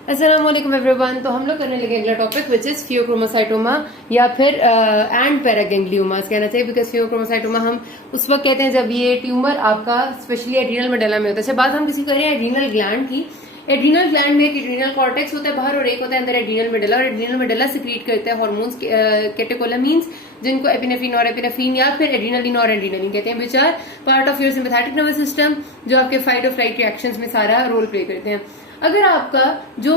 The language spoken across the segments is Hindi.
अस्सलाम वालेकुम एवरीवन। तो हम लोग करने लगे अगला टॉपिक विच इज फियोक्रोमोसाइटोमा या फिर एंड पैरागैंग्लियोमा कहना चाहिए, बिकॉज फियोक्रोमोसाइटोमा हम उस वक्त कहते हैं जब ये ट्यूमर आपका स्पेशली एड्रीनल मेडुला में होता है। अच्छा, बात हम किसी करें एड्रीनल ग्लैंड की। एड्रीनल ग्लैंड में एक एड्रीनल कॉर्टेक्स होता है बाहर और एक होता है अंदर एड्रीनल मेडुला, और एड्रीनल मेडुला सिक्रीट करता है हार्मोन्स कैटेकोलामीन्स, जिनको एपिनेफ्रिन और एपिनेफ्रिन या फिर एड्रीनलिन और एड्रीनलिन कहते हैं, which are part of your sympathetic nervous system, जो आपके फाइट और फ्लाइट रिएक्शंस में सारा रोल प्ले करते हैं। अगर आपका जो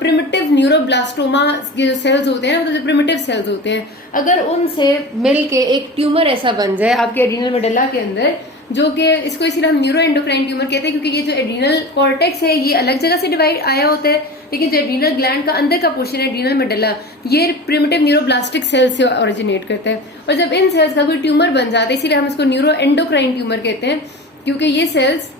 प्रिमिटिव न्यूरोब्लास्टोमा के जो सेल्स होते हैं, तो जो प्रिमिटिव सेल्स होते हैं, अगर उनसे मिलके एक ट्यूमर ऐसा बन जाए आपके एड्रीनल मेडुला के अंदर, जो कि इसको इसीलिए हम न्यूरो एंडोक्राइन ट्यूमर कहते हैं, क्योंकि ये जो एड्रीनल कॉर्टेक्स है ये अलग जगह से डिवाइड आया होता है, लेकिन जो एड्रीनल ग्लैंड का अंदर का पोर्शन है एड्रीनल मेडुला, ये प्रिमिटिव न्यूरोब्लास्टिक सेल्स से ओरिजिनेट करता है। और जब इन सेल्स का कोई ट्यूमर बन जाता है, इसीलिए हम इसको न्यूरो एंडोक्राइन ट्यूमर कहते हैं, क्योंकि ये सेल्स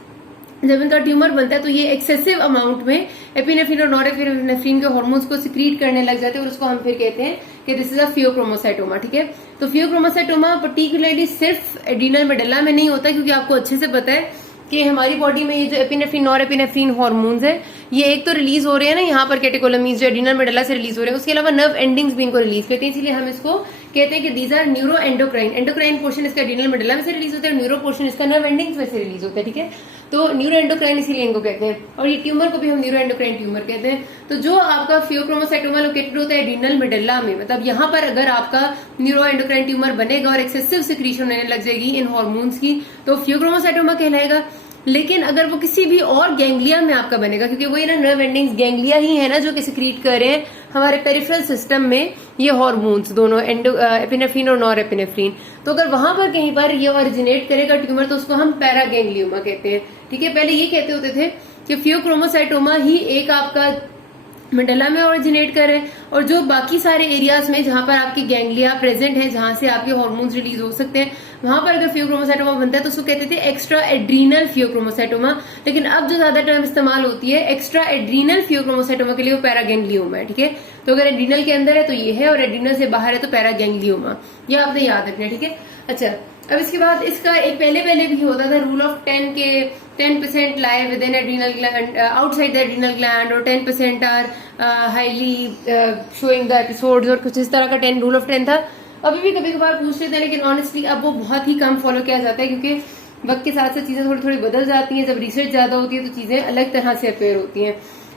जब इनका ट्यूमर बनता है तो ये एक्सेसिव अमाउंट में एपिनेफ्रिन और नॉरएपिनेफ्रिन के हार्मोन्स को सिक्रीट करने लग जाते हैं, और उसको हम फिर कहते हैं कि दिस इज अ फियोक्रोमोसाइटोमा। ठीक है, तो फियोक्रोमोसाइटोमा पर्टिकुलरली सिर्फ एड्रीनल मेडुला में नहीं होता, क्योंकि आपको अच्छे से पता है कि हमारी बॉडी में ये जो एपिनेफ्रिन नॉरएपिनेफ्रिन हार्मोन्स है, ये एक तो रिलीज हो रहे हैं ना यहाँ पर कैटेकोलामीन्स जो एड्रीनल मेडुला से रिलीज हो रहे हैं, उसके अलावा नर्व एंडिंग्स भी इनको रिलीज करते हैं, इसलिए हम इसको कहते हैं कि these are neuro endocrine. Endocrine portion इसका एड्रीनल मेडुला में से रिलीज होता है, न्यूरो पोर्शन इसका नर्व एंडिंग्स में से रिलीज होता है। ठीक है, तो न्यूरो एंडोक्राइन इसीलिए इनको कहते हैं, और ये ट्यूमर को भी हम न्यूरो एंडोक्राइन ट्यूमर कहते हैं। तो जो आपका फियोक्रोमोसाइटोमा लोकेटेड होता है एड्रीनल मेडुला में, मतलब यहाँ पर अगर आपका न्यूरो एंडोक्राइन ट्यूमर बनेगा और एक्सेसिव सिक्रीशन होने लग जाएगी इन हार्मोन्स की, तो फियोक्रोमोसाइटोमा कहलाएगा। लेकिन अगर वो किसी भी और गैंग्लिया में आपका बनेगा, क्योंकि वही ना नर्व एंडिंग्स गैंग्लिया ही है ना जो कि सिक्रीट कर रहे हैं हमारे पेरिफेरल सिस्टम में ये हार्मोन्स दोनों एपिनेफ्रिन और नॉर एपिनेफ्रिन, तो अगर वहां पर कहीं पर ये ओरिजिनेट करेगा ट्यूमर तो उसको हम पैरागैंग्लियोमा कहते हैं। ठीक है, पहले ये कहते होते थे कि फियोक्रोमोसाइटोमा ही एक आपका मेडुला में ओरिजिनेट करे, और जो बाकी सारे एरियाज में जहां पर आपके गैंग्लिया प्रेजेंट है, जहां से आपके हार्मोन्स रिलीज हो सकते हैं, वहां पर अगर फियोक्रोमोसाइटोमा बनता है तो उसको कहते थे एक्स्ट्रा एड्रीनल फियोक्रोमोसाइटोमा। लेकिन अब जो ज्यादा टर्म इस्तेमाल होती है एक्स्ट्रा एड्रीनल फियोक्रोमोसाइटोमा के लिए वो पैरागैंग्लियोमा है। ठीक है, तो अगर एड्रीनल के अंदर है तो ये है, और एड्रीनल से बाहर है तो पैरागैंग्लियोमा, ये आपने याद रखना है। ठीक है, अच्छा, अब इसके बाद इसका एक पहले भी होता था रूल ऑफ 10 के 10% lie within adrenal gland outside the adrenal gland, और 10% are highly showing the episodes, और कुछ इस तरह का 10 रूल ऑफ 10 था। अभी भी कभी कभार पूछते थे, लेकिन ऑनेस्टली अब वो बहुत ही कम फॉलो किया जाता है, क्योंकि वक्त के साथ साथ चीजें थोड़ी थोड़ी बदल जाती हैं। जब रिसर्च ज्यादा होती है तो चीजें अलग तरह से अपेयर होती हैं।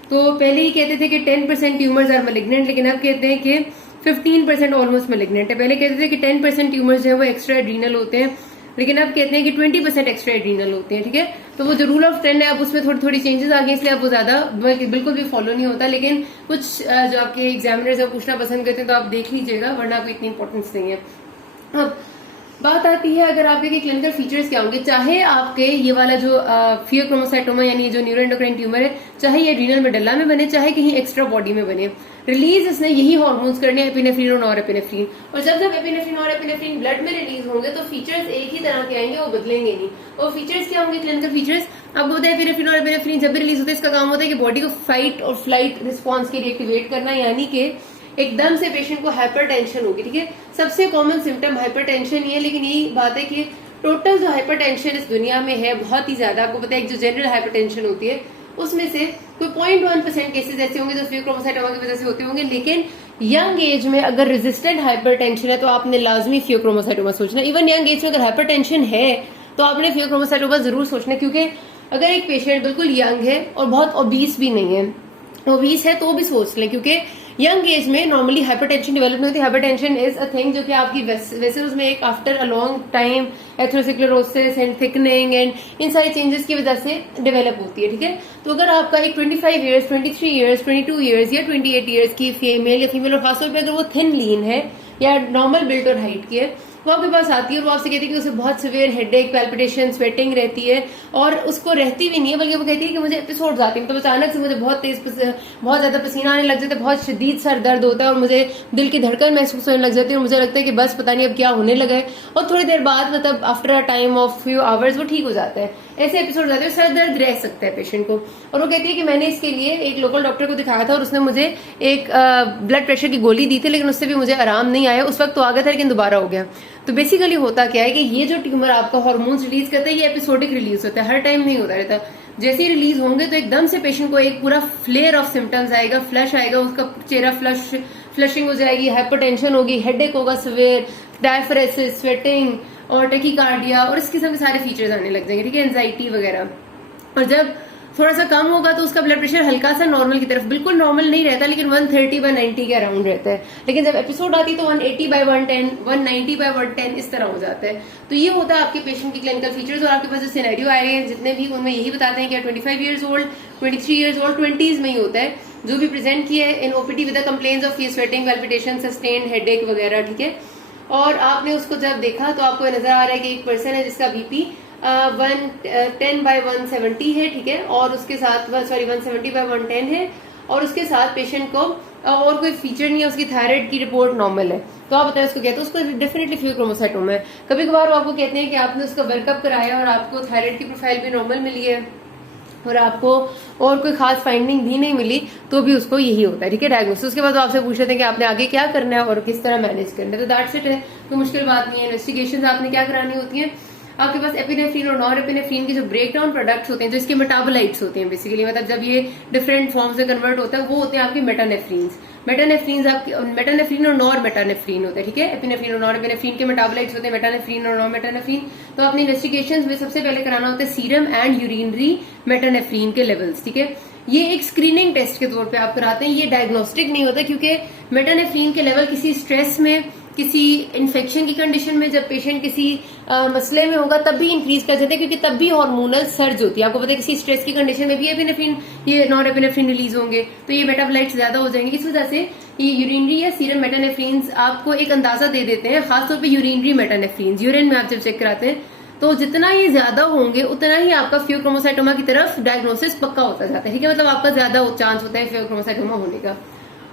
तो पहले ही कहते थे कि 10% ट्यूमर्स आर मैलिग्नेंट, लेकिन अब कहते हैं कि 15% ऑलमोस्ट मैलिग्नेंट है। पहले कहते थे कि 10% ट्यूमर्स जो है वो एक्स्ट्रा एड्रीनल होते हैं, लेकिन अब कहते हैं कि 20% एक्स्ट्रा एड्रीनल होते हैं। ठीक है, तो वो जो रूल ऑफ 10 है अब उसमें थोड़ी थोड़ी चेंजेस आ गए, इसलिए अब वो ज्यादा बिल्कुल भी फॉलो नहीं होता। लेकिन कुछ जो आपके एग्जामिनर्स है पूछना पसंद करते हैं तो आप देख लीजिएगा, वरना कोई इतनी इंपॉर्टेंस नहीं है। अब बात आती है अगर आपके क्लिनिकल फीचर्स क्या होंगे, चाहे आपके ये वाला जो फियोक्रोमोसाइटोमा यानी जो न्यूरो एंडोक्राइन ट्यूमर है, चाहे ये एड्रीनल मेडुला में बने चाहे कहीं एक्स्ट्रा बॉडी में बने, रिलीज इसने यही हार्मोन्स करने हैं, एपिनेफ्रिन और नॉरएपिनेफ्रिन। और जब एपिनेफ्रिन और एपिनेफ्रिन ब्लड में रिलीज होंगे तो फीचर्स एक ही तरह के आएंगे, वो बदलेंगे नहीं। और फीचर्स क्या होंगे क्लिनिकल फीचर्स, आपको पता है एपिनेफ्रिन और एपिनेफ्रिन जब भी रिलीज होते हैं इसका काम होता है कि बॉडी को फाइट और फ्लाइट रिस्पॉन्स के लिए एक्टिवेट करना, यानी कि एकदम से पेशेंट को हाइपरटेंशन होगी। ठीक है, सबसे कॉमन सिम्टम हाइपरटेंशन ही है, लेकिन यही बात है कि टोटल जो हाइपरटेंशन इस दुनिया में है बहुत ही ज्यादा, आपको पता है एक जो जनरल हाइपरटेंशन होती है उसमें से कोई 0.1% केसेस ऐसे होंगे जो फियोक्रोमोसाइटोमा की वजह से होते होंगे। लेकिन यंग एज में अगर रेजिस्टेंट हाइपरटेंशन है तो आपने लाजमी फियोक्रोमोसाइटोमा सोचना। इवन यंग एज में अगर हाइपरटेंशन है तो आपने फियोक्रोमोसाइटोमा जरूर सोचना, क्योंकि अगर एक पेशेंट बिल्कुल यंग है और बहुत ओबीस भी नहीं है, ओबीस है तो भी सोच लें, क्योंकि यंग एज में नॉर्मली हाइपरटेंशन डेवलप नहीं होती। हाइपरटेंशन इज अ थिंग जो कि आपकी वेसल्स में एक after a long time atherosclerosis and thickening and in सारी चेंजेस की वजह से डेवलप होती है। ठीक है, तो अगर आपका एक 25 ईयर्स 23 ईयर्स 22 ईयर्स या 28 ईयर्स की मेल या फीमेल, और खासतौर पर अगर वो थिन लीन है या नॉर्मल बिल्ट और हाइट की है, वो आपके पास आती है और वो आपसे कहती है कि उसे बहुत सिवियर हेडेक, पैल्पिटेशन, स्वेटिंग रहती है, और उसको रहती भी नहीं है बल्कि वो कहती है कि मुझे एपिसोड्स आते हैं, मतलब अचानक से मुझे बहुत ज्यादा पसीना आने लग जाता है, बहुत शदीद सर दर्द होता है और मुझे दिल की धड़कन महसूस होने लग जाती है, और मुझे लगता है कि बस पता नहीं अब क्या होने लगा है, और थोड़ी देर बाद मतलब after a time of few hours वो ठीक हो जाता है। ऐसे एपिसोड आते हैं, सर दर्द रह सकता है पेशेंट को। और वो कहती है कि मैंने इसके लिए एक लोकल डॉक्टर को दिखाया था और उसने मुझे एक ब्लड प्रेशर की गोली दी थी, लेकिन उससे भी मुझे आराम नहीं आया। उस वक्त तो आ गया था लेकिन दोबारा हो गया। तो बेसिकली होता क्या है कि ये जो ट्यूमर आपका हार्मोन्स रिलीज करता है ये एपिसोडिक रिलीज होता है, हर टाइम नहीं होता रहता। जैसे ही रिलीज होंगे तो एकदम से पेशेंट को एक पूरा फ्लेयर ऑफ सिम्टम्स आएगा, फ्लश आएगा, उसका चेहरा फ्लशिंग हो जाएगी, हाइपरटेंशन होगी, हेडेक होगा सिवियर, डायफरेसिस, स्वेटिंग और टेकिकार्डिया और इस किस्म के सारे फीचर्स आने लग जाएंगे, ठीक है, एंजाइटी वगैरह। और जब थोड़ा सा कम होगा तो उसका ब्लड प्रेशर हल्का सा नॉर्मल की तरफ, बिल्कुल नॉर्मल नहीं रहता लेकिन 130/90 के अराउंड रहता है। लेकिन जब एपिसोड आती है तो 180/110, 190/110 इस तरह हो जाता है। तो ये होता है आपके पेशेंट के क्लिनिकल फीचर्स। और आपके पास जो सिनेरियो आए हैं जितने भी, उनमें यही बताते हैं कि 25 years old, 23 years old, 20s में ही होता है जो भी प्रेजेंट किया है in OPD with complaints of face sweating, palpitation, sustained headache वगैरह, ठीक है। और आपने उसको जब देखा तो आपको नजर आ रहा है कि एक पर्सन है जिसका बीपी 110/170 है, ठीक है, और उसके साथ 170/110 है, और उसके साथ पेशेंट को और कोई फीचर नहीं है, उसकी थायराइड की रिपोर्ट नॉर्मल है। तो आप बताएं उसको कहते हैं, उसको डेफिनेटली फियोक्रोमोसाइटोमा है। कभी कभार वो आपको कहते हैं कि आपने उसका वर्कअप कराया और आपको थायराइड की प्रोफाइल भी नॉर्मल मिली है और आपको और कोई खास फाइंडिंग भी नहीं मिली, तो भी उसको यही होता है, ठीक है, डायग्नोसिस। उसके बाद वो आपसे पूछ लेते हैं कि आपने आगे क्या करना है और किस तरह मैनेज करना है। तो दैट्स इट है, कोई मुश्किल बात नहीं है। इन्वेस्टिगेशन आपने क्या करानी होती है, आपके पास एपिनेफ्रीन और नॉन एपिनेफ्रीन के जो ब्रेकडाउन प्रोडक्ट्स होते हैं, जो इसके मेटाबोलाइट्स होते हैं बेसिकली, मतलब जब ये डिफरेंट फॉर्म्स में कन्वर्ट होता है, वो होते हैं आपके मेटानेफ्रीन्स। मेटानेफ्रीन और नॉर मेटानेफ्रीन होते हैं, ठीक है। एपिनेफ्रीन और नॉर एपिनेफ्रीन के मेटाबोलाइट्स होते हैं मेटानेफ्रीन और नॉर मेटानेफ्रीन। तो अपनी इन्वेस्टिगेशंस में सबसे पहले कराना होता है सीरम एंड यूरिनरी मेटानेफ्रीन के लेवल्स, ठीक है। ये एक स्क्रीनिंग टेस्ट के तौर पे आप कराते हैं, ये डायग्नोस्टिक नहीं होता, क्योंकि मेटानेफ्रीन के लेवल किसी स्ट्रेस में, किसी इन्फेक्शन की कंडीशन में, जब पेशेंट किसी मसले में होगा तब भी इंक्रीज कर जाते हैं, क्योंकि तब भी हार्मोनल सर्ज होती है। आपको पता है किसी स्ट्रेस की कंडीशन में भी एपिनेफ्रीन, ये नॉर एपिनेफ्रीन रिलीज होंगे, तो ये मेटाबोलाइट्स ज्यादा हो जाएंगे। इस वजह से ये यूरिनरी या सीरम मेटानेफ्रीन्स आपको एक अंदाजा दे देते हैं, खासतौर पर यूरिनरी मेटानेफ्रीन्स। यूरिन में आप जब चेक कराते हैं तो जितना ये ज्यादा होंगे उतना ही आपका फियोक्रोमोसाइटोमा की तरफ डायग्नोसिस पक्का होता जाता है, ठीक है, मतलब आपका ज्यादा चांस होता है फियोक्रोमोसाइटोमा होने का।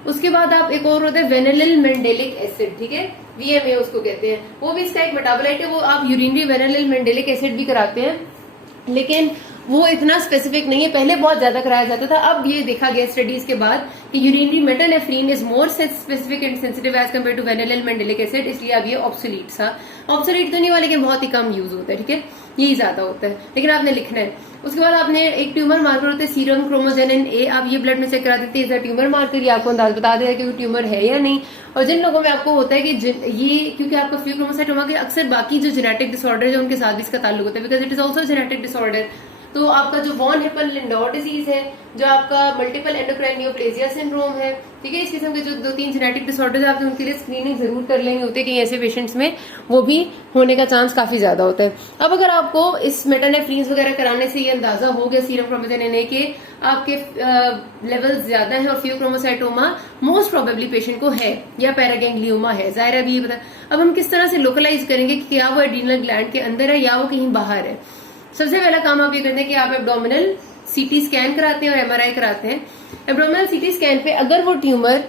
उसके बाद आप एक और होता है वेनिलिल मेंडेलिक एसिड, ठीक है, VMA उसको कहते हैं, वो भी इसका एक मेटाबोलाइट है। वो आप यूरिनरी वेनिलिल मेंडेलिक एसिड भी कराते हैं, लेकिन वो इतना स्पेसिफिक नहीं है, पहले बहुत ज्यादा कराया जाता था। अब ये देखा गया स्टडीज के बाद कि urinary metanephrine is more specific and sensitive as compare to vanillyl mandelic acid, इसलिए अब ये ऑब्सोलीट था। ऑब्सोलीट तो नहीं हुआ लेकिन बहुत ही कम यूज होता है, ठीक है, यही ज्यादा होता है, लेकिन आपने लिखना है। उसके बाद आपने एक ट्यूमर मार्कर होता है सीरम क्रोमोजेनिन A, आप ये ब्लड में चेक करा देते हैं, ट्यूमर मार्कर, ये आपको अंदाज बता देगा कि ट्यूमर है या नहीं। और जिन लोगों में आपको होता है कि ये, क्योंकि आपका फियोक्रोमोसाइटोमा के अक्सर बाकी जो जेनेटिक डिसऑर्डर है उनके साथ भी इसका ताल्लुक होता है, because it is also genetic disorder. तो आपका जो वॉन हिपन लिंडोर डिजीज है, जो आपका मल्टीपल एंडोक्राइन नियोप्लेजिया सिंड्रोम है, ठीक है, इस किस्म के जो 2-3 जेनेटिक डिसऑर्डर्स आप उनके लिए स्क्रीनिंग जरूर कर लेंगे, होते हैं कि ऐसे पेशेंट्स में वो भी होने का चांस काफी ज्यादा होता है। अब अगर आपको इस मेटानेफ्रीन्स वगैरह कराने से ये अंदाजा हो गया सीरम क्रोमोजेनिन A के आपके लेवल्स ज्यादा है और फियोक्रोमोसाइटोमा मोस्ट प्रोबेबली पेशेंट को है या पैरागैंग्लियोमा है, जाहिर है अभी ये बता। अब हम किस तरह से लोकलाइज करेंगे कि क्या वो एड्रीनल ग्लैंड के अंदर है या वो कहीं बाहर है। सबसे पहला काम आप ये करते हैं कि आप एब्डोमिनल CT स्कैन कराते हैं और MRI कराते हैं। एब्डोमिनल CT स्कैन पे अगर वो ट्यूमर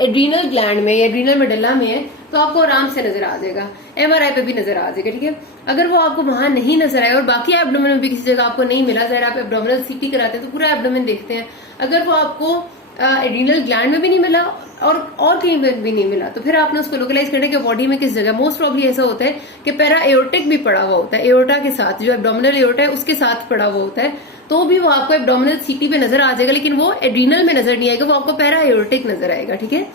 एड्रीनल ग्लैंड में या एड्रीनल मेडुला में है तो आपको आराम से नजर आ जाएगा, MRI पे भी नजर आ जाएगा, ठीक है। अगर वो आपको वहां नहीं नजर आया और बाकी एब्डोमेन में भी किसी जगह आपको नहीं मिला, जरा आप एब्डोमिनल CT कराते हैं तो पूरा एब्डोमेन देखते हैं, अगर वो आपको एड्रीनल ग्लैंड में भी नहीं मिला और कहीं पर भी नहीं मिला, तो फिर आपने उसको लोकलाइज करने के बॉडी में किस जगह। मोस्ट प्रॉब्ली ऐसा होता है कि पैरा एओर्टिक भी पड़ा हुआ होता है, एओर्टा के साथ, जो एब्डोमिनल एओर्टा है उसके साथ पड़ा हुआ होता है, तो भी वो आपको एब्डोमिनल CT पे नजर आ जाएगा, लेकिन वो एड्रीनल में नजर नहीं आएगा, वो आपको पैरा एओर्टिक नजर आएगा, ठीक है।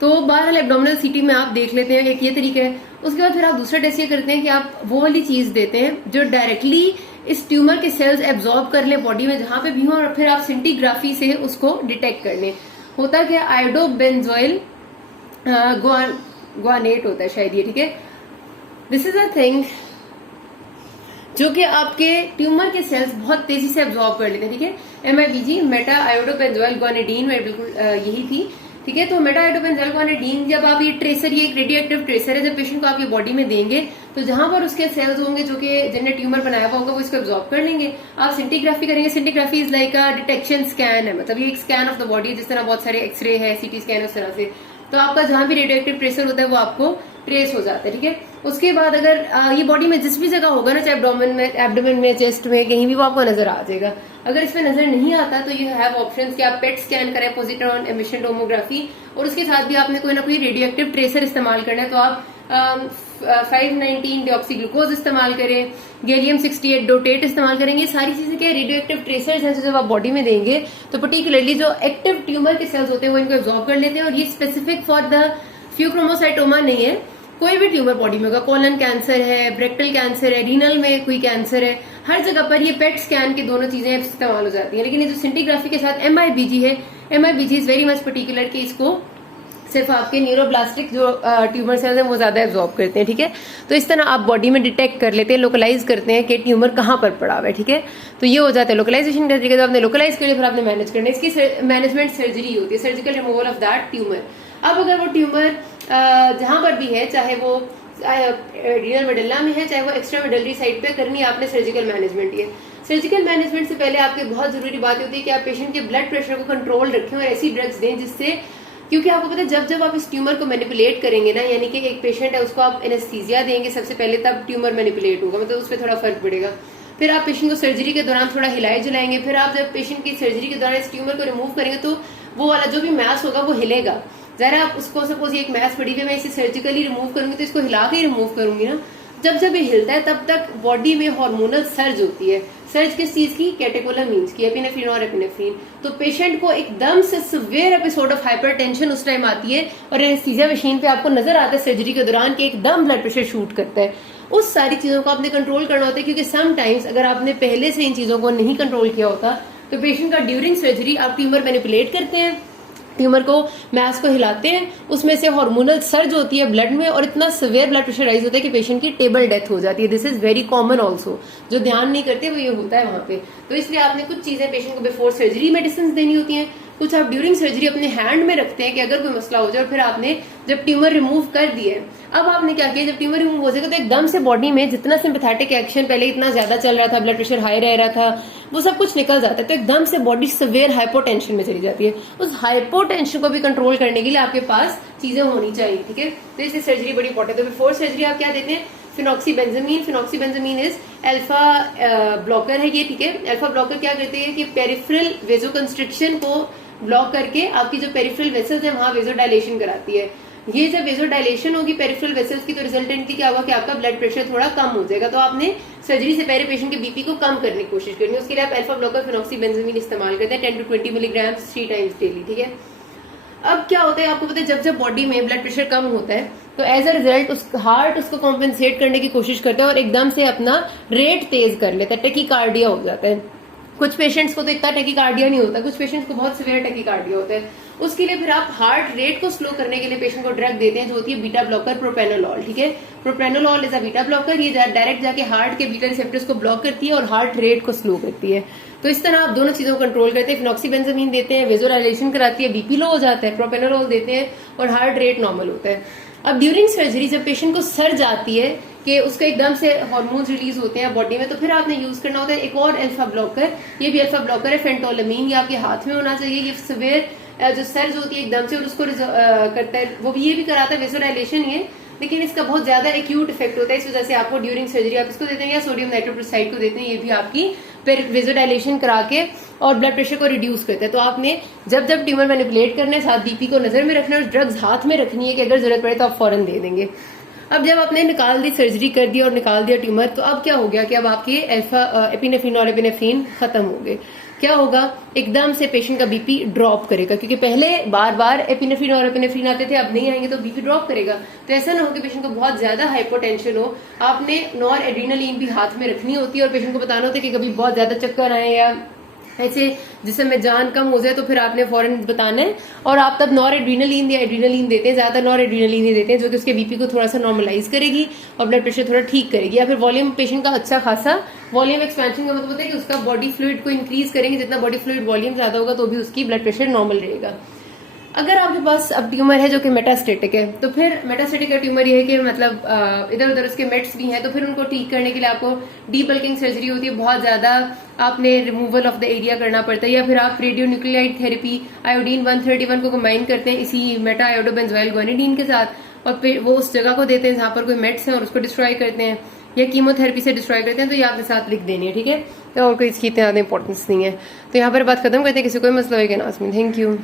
तो बहरहाल एब्डोमिनल CT में आप देख लेते हैं, एक ये तरीका है। उसके बाद फिर आप दूसरा टेस्ट ये करते हैं कि आप वो वाली चीज देते हैं जो डायरेक्टली इस ट्यूमर के सेल्स एब्जॉर्ब कर ले बॉडी में जहां पे भी हो, और फिर आप सिंटीग्राफी से उसको डिटेक्ट कर लें। होता क्या, आयोडोबेंजोइल ग्वानेट होता है शायद ये, ठीक है। दिस इज अ थिंग जो कि आपके ट्यूमर के सेल्स बहुत तेजी से एब्जॉर्ब कर लेते हैं, ठीक है। MIBG मेटा आयोडोबेंजोइल ग्वानिडीन बिल्कुल यही थी, ठीक है। तो मेटा आयोडोबेंजोइल ग्वानिडीन, जब आप ये ट्रेसर, ये एक रेडियो एक्टिव ट्रेसर है, जब पेशेंट को आप ये बॉडी में देंगे तो जहां पर उसके सेल्स होंगे जो कि जिन्हें ट्यूमर बनाया हुआ होगा वो इसको एब्जॉर्ब कर लेंगे। आप सिंटीग्राफी करेंगे, scintigraphy is like a detection scan है, मतलब ये एक स्कैन ऑफ द बॉडी, जिस तरह बहुत सारे एक्सरे है, CT स्कैन, उस तरह से। तो आपका जहां भी रेडियो एक्टिव ट्रेसर होता है वो आपको ट्रेस हो जाता है, ठीक है। उसके बाद अगर ये बॉडी में जिस भी जगह होगा ना, चाहे एब्डोमेन में, चेस्ट में, कहीं भी वो आपको नजर आ जाएगा। अगर इसमें नजर नहीं आता तो यू हैव ऑप्शंस कि आप पेट स्कैन करें, पॉजिट्रॉन एमिशन टोमोग्राफी, और उसके साथ भी आपने कोई ना कोई रेडियो एक्टिव ट्रेसर इस्तेमाल करना है। तो आप 519 डिऑक्सी ग्लूकोज इस्तेमाल करें, गैलियम 68 डोटेट इस्तेमाल करेंगे। सारी चीजें क्या रेडियो एक्टिव ट्रेसर्स हैं, जब आप बॉडी में देंगे तो पर्टिकुलरली जो एक्टिव ट्यूमर के सेल्स होते हैं वो इनको एब्जॉर्ब कर लेते हैं। और ये स्पेसिफिक फॉर द फियोक्रोमोसाइटोमा नहीं है, कोई भी ट्यूमर बॉडी में होगा, कोलन कैंसर है, ब्रेक्टल कैंसर है, रीनल में कोई कैंसर है, हर जगह पर ये पेट स्कैन की दोनों चीजें इस्तेमाल हो जाती है। लेकिन ये जो सिंटीग्राफी के साथ MIBG है, MIBG is very much particular कि इसको सिर्फ आपके न्यूरोब्लास्टिक जो ट्यूमर सेल्स हैं वो ज्यादा एब्जॉर्ब करते हैं, ठीक है। तो इस तरह आप बॉडी में डिटेक्ट कर लेते हैं, लोकलाइज करते हैं कि ट्यूमर कहाँ पर पड़ा हुआ है, ठीक है। तो ये हो जाता है लोकलाइजेशन का तरीका। जब आपने लोकलाइज कर लिया फिर आपने मैनेज करना है, इसकी मैनेजमेंट सर्जरी होती है, surgical removal of that tumour. अब अगर वो ट्यूमर जहां पर भी है, चाहे वो रीनल मेडुला में है, चाहे वो एक्स्ट्रा मेडुलरी साइड पे, करनी है आपने सर्जिकल मैनेजमेंट। ये सर्जिकल मैनेजमेंट से पहले आपके बहुत जरूरी बात होती है कि आप पेशेंट के ब्लड प्रेशर को कंट्रोल रखें और ऐसी ड्रग्स दें जिससे, क्योंकि आपको पता है जब आप इस ट्यूमर को मैनिपुलेट करेंगे ना, यानी कि एक पेशेंट है उसको आप एनेस्थीसिया देंगे सबसे पहले, तब ट्यूमर मैनिपुलेट होगा, मतलब उस पर थोड़ा फर्क पड़ेगा। फिर आप पेशेंट को सर्जरी के दौरान थोड़ा हिलाए जलाएंगे, फिर आप जब पेशेंट की सर्जरी के दौरान इस ट्यूमर को रिमूव करेंगे तो वो वाला जो भी मैस होगा वो हिलेगा। जरा आप उसको, सपोज ये एक मैस पड़ी हुई, मैं इसे सर्जिकली रिमूव करूंगी तो इसको हिला के ही रिमूव करूंगी ना, जब ये हिलता है तब तक बॉडी में हार्मोनल सर्ज होती है। सर्ज किस चीज की? कैटेकोलामीन्स की, एपिनेफ्रिन और एपिनेफ्रिन। तो पेशेंट को एकदम से सिवियर एपिसोड ऑफ हाइपरटेंशन उस टाइम आती है और एनेस्थीसिया मशीन पे आपको नजर आता है सर्जरी के दौरान कि एकदम ब्लड प्रेशर शूट करता है। उस सारी चीजों को आपने कंट्रोल करना होता है, क्योंकि समटाइम्स अगर आपने पहले से इन चीजों को नहीं कंट्रोल किया होता तो पेशेंट का ड्यूरिंग सर्जरी आप ट्यूमर मैनिपुलेट करते हैं, ट्यूमर को, मैस को हिलाते हैं, उसमें से हार्मोनल सर्ज होती है ब्लड में और इतना सिवियर ब्लड प्रेशर राइज होता है कि पेशेंट की टेबल डेथ हो जाती है। This is very common also, जो ध्यान नहीं करते वो ये होता है वहां पे। तो इसलिए आपने कुछ चीजें पेशेंट को बिफोर सर्जरी मेडिसिन देनी होती हैं, कुछ आप ड्यूरिंग सर्जरी अपने हैंड में रखते हैं कि अगर कोई मसला हो जाए। और फिर आपने जब ट्यूमर रिमूव कर दिया, अब आपने क्या किया, जब ट्यूमर रिमूव हो जाएगा तो एकदम से बॉडी में जितना सिंपैथेटिक एक्शन पहले इतना ज्यादा चल रहा था, ब्लड प्रेशर हाई रह रहा था, वो सब कुछ निकल जाता है। तो एकदम से बॉडी सिवियर हाइपोटेंशन में चली जाती है। उस हाइपोटेंशन को भी कंट्रोल करने के लिए आपके पास चीजें होनी चाहिए, ठीक है। तो इसलिए सर्जरी बड़ी इंपॉर्टेंट है। तो बिफोर सर्जरी आप क्या देते हैं? फिनॉक्सीबेंजामीन। फिनॉक्सीबेंजामीन इज अल्फा ब्लॉकर है ये, ठीक है। अल्फा ब्लॉकर क्या करते हैं कि पेरिफेरल वेजोकंस्ट्रिक्शन को ब्लॉक करके आपकी जो पेरिफेरल वेसल्स है वहां वेजोडायलेशन कराती है। ये जब वेजोडायलेशन होगी पेरिफेरल वेसल्स की तो रिजल्टेंटली क्या होगा कि आपका ब्लड प्रेशर थोड़ा कम हो जाएगा। तो आपने सर्जरी से पहले पेशेंट के बीपी को कम करने की कोशिश करनी है। उसके लिए आप अल्फा ब्लॉकर फिनॉक्सीबेंजामीन इस्तेमाल करते हैं 10 to 20 मिलीग्राम 3 टाइम्स डेली, ठीक है। अब क्या होता है आपको पता है, जब बॉडी में ब्लड प्रेशर कम होता है तो एज अ रिजल्ट हार्ट उसको कॉम्पेंसेट करने की कोशिश करता है और एकदम से अपना रेट तेज कर लेता है, टेकीकार्डिया हो जाता है। कुछ पेशेंट्स को तो इतना टेकीकार्डिया नहीं होता, कुछ पेशेंट्स को बहुत सिवियर टेकीकार्डिया होता है। उसके लिए फिर आप हार्ट रेट को स्लो करने के लिए पेशेंट को ड्रग देते हैं जो होती है बीटा ब्लॉकर प्रोपेनोलॉल, ठीक है। Propranolol is a beta blocker, ये डायरेक्ट जाके हार्ट के बीटा रिसेप्टर्स को ब्लॉक करती है और हार्ट रेट को स्लो करती है। तो इस तरह आप दोनों चीजों को कंट्रोल करते हैं। फिनॉक्सीबेंजामीन देते हैं, वेजोडायलेशन कराती है, बीपी लो हो जाता है, प्रोपेनोलॉल देते हैं और हार्ट रेट नॉर्मल होता है। अब ड्यूरिंग सर्जरी जब पेशेंट को सर्ज आती है कि उसका एकदम से हार्मोन्स रिलीज होते हैं बॉडी में, तो फिर आपने यूज करना होता है एक और अल्फा ब्लॉकर। ये भी अल्फा ब्लॉकर है, फेंटोलामीन। ये आपके हाथ में होना चाहिए। ये सिवियर जो सर्ज होती है एकदम से और उसको करता है, वो भी ये भी कराता है वेजोडायलेशन ये, लेकिन इसका बहुत ज्यादा एक्यूट इफेक्ट होता है। इस वजह से आपको ड्यूरिंग सर्जरी आप इसको देते हैं या सोडियम नाइट्रोक्लोराइड को देते हैं, ये भी आपकी वेजोडायलेशन करा के और ब्लड प्रेशर को रिड्यूस करता है। तो आपने जब ट्यूमर मैनिपुलेट करना है, साथ बीपी को नजर में रखना है और ड्रग्स हाथ में रखनी है कि अगर जरूरत पड़े तो आप फौरन दे देंगे। अब जब आपने निकाल दी, सर्जरी कर दी और निकाल दिया ट्यूमर, तो अब क्या हो गया कि अब आपके अल्फा एपिनेफ्रिन और एपिनेफ्रिन खत्म हो गए। क्या होगा, एकदम से पेशेंट का बीपी ड्रॉप करेगा, क्योंकि पहले बार बार एपिनेफ्रिन और एपिनेफ्रिन आते थे, अब नहीं आएंगे तो बीपी ड्रॉप करेगा। तो ऐसा ना हो कि पेशेंट को बहुत ज्यादा हाइपोटेंशन हो। आपने नॉर एड्रीनलिन भी हाथ में रखनी होती है और पेशेंट को बताना होता है कि कभी बहुत ज्यादा चक्कर आए या ऐसे जिससे में जान कम हो जाए तो फिर आपने फौरन बताना है। और आप तब नॉर एड्रीनलिन या एड्रीनलिन देते हैं, ज्यादा नॉर एड्रीनलिन ही देते हैं, जो कि उसके बीपी को थोड़ा सा नॉर्मलाइज करेगी और ब्लड प्रेशर थोड़ा ठीक करेगी। या फिर वॉल्यूम पेशेंट का अच्छा खासा वॉल्यूम एक्सपेंशन का मतलब होता है कि उसका बॉडी फ्लूइड को इंक्रीज करेंगे, जितना बॉडी फ्लूइड वॉल्यूम ज्यादा होगा तो भी उसकी ब्लड प्रेशर नॉर्मल रहेगा। अगर आपके पास अब ट्यूमर है जो कि मेटास्टेटिक है, तो फिर मेटास्टेटिक का ट्यूमर ये है कि मतलब इधर उधर उसके मेट्स भी हैं, तो फिर उनको ठीक करने के लिए आपको डीबल्किंग सर्जरी होती है, बहुत ज्यादा आपने रिमूवल ऑफ द एरिया करना पड़ता है। या फिर आप रेडियो न्यूक्लियोटाइड थेरेपी आयोडीन 131 को कंबाइन करते हैं इसी मेटा आयोडोबेंजोइल गुआनिडीन के साथ और फिर वो उस जगह को देते हैं जहां पर कोई मेट्स हैं और उसको डिस्ट्रॉय करते हैं, या कीमोथेरेपी से डिस्ट्रॉय करते हैं। तो ये आपके साथ लिख देनी है, ठीक है। तो और कोई इसकी इतनी ज्यादा इंपॉर्टेंस नहीं है। तो यहाँ पर बात खत्म करते हैं। किसी कोई मसला होगा नाज़मीन, थैंक यू।